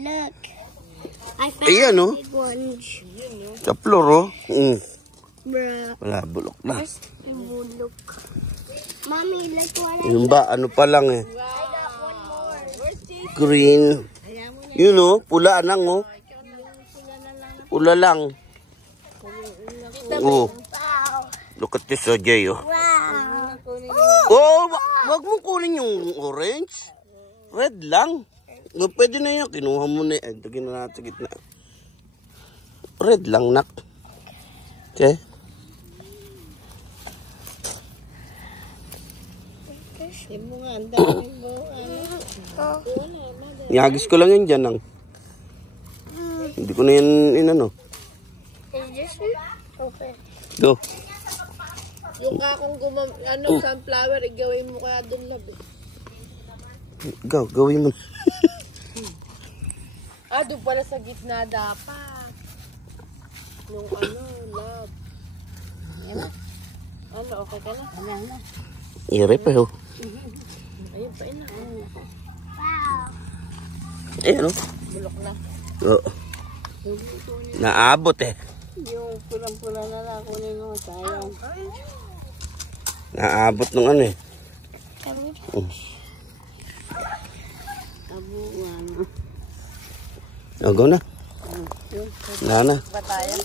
look. I found Ayan, oh. big ones. Taplor, oh. Bruh. Wala, bulok na. Bulok. Mommy, look what I Yung ba, ano pa lang eh. got one more. Green. Yun, oh. Pula lang, oh. Pula lang. Oh. Look at this, oh, Jay, oh. Wow. Oh, wag mong kunin yung orange. Red lang. No, pwede na yan. Kinuha mo na yan. Tagin na natin sa gitna. Red lang, nak. Okay. Mo nga, ang daming mo, Iagis ko lang yan dyan, nang. Hindi ko na yan inano. Is this one? Okay. Go. Yung kakong sunflower, igawin mo kaya dun lab. Go, gawin mo. Doon pala sa gitna dapat. Yung lab. Okay ka na? Ano? Ire pa, oh. Ayun pa ina. Wow. Ayan, oh. Bulok na. Oo. Naabot, eh. Yung pulang-pula na lang, kunin mo, sayang. Naabot ng ano, eh. Abuan. Oh, go na. Na. Batayan?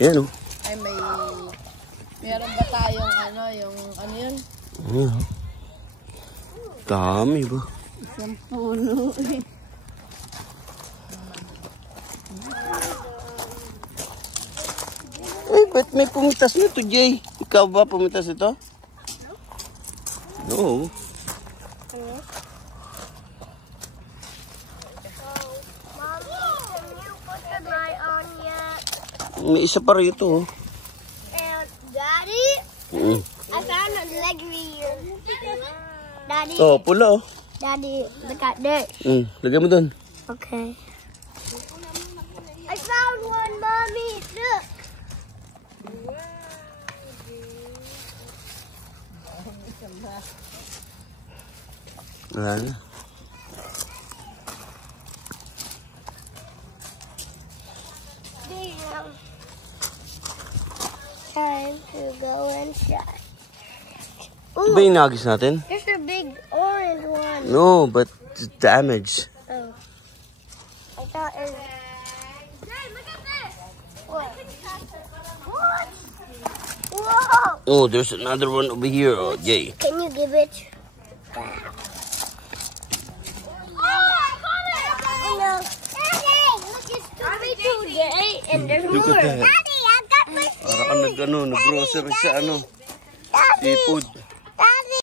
Ayan, oh. Ay, meron ba tayong yung yun? Ayan, oh. Dami ba? Isang puno eh. Eh, ba't may pumitas nito, Jay? Ikaw ba pumitas ito? No. Mommy, can you put the light on yet? May isa pa rito, oh. And Daddy, I found a leg here. Daddy, Oh, pula, oh. Daddy, look at this. Lagyan mo doon. Okay. I found one, Mommy. Look. Wala na. Damn. Time to go inside. Iba yung nagis natin? There's a big orange one. No, but it's damaged. Oh. I thought it was... Hey, look at this. What? What? Whoa. Oh, there's another one over here, oh, Jay. Can you give it back? Oh, I got it. Oh, no. Daddy, look, it's today, and there's Look more. at that. Daddy, I got my Para ka nag-grocery sa Daddy. seafood.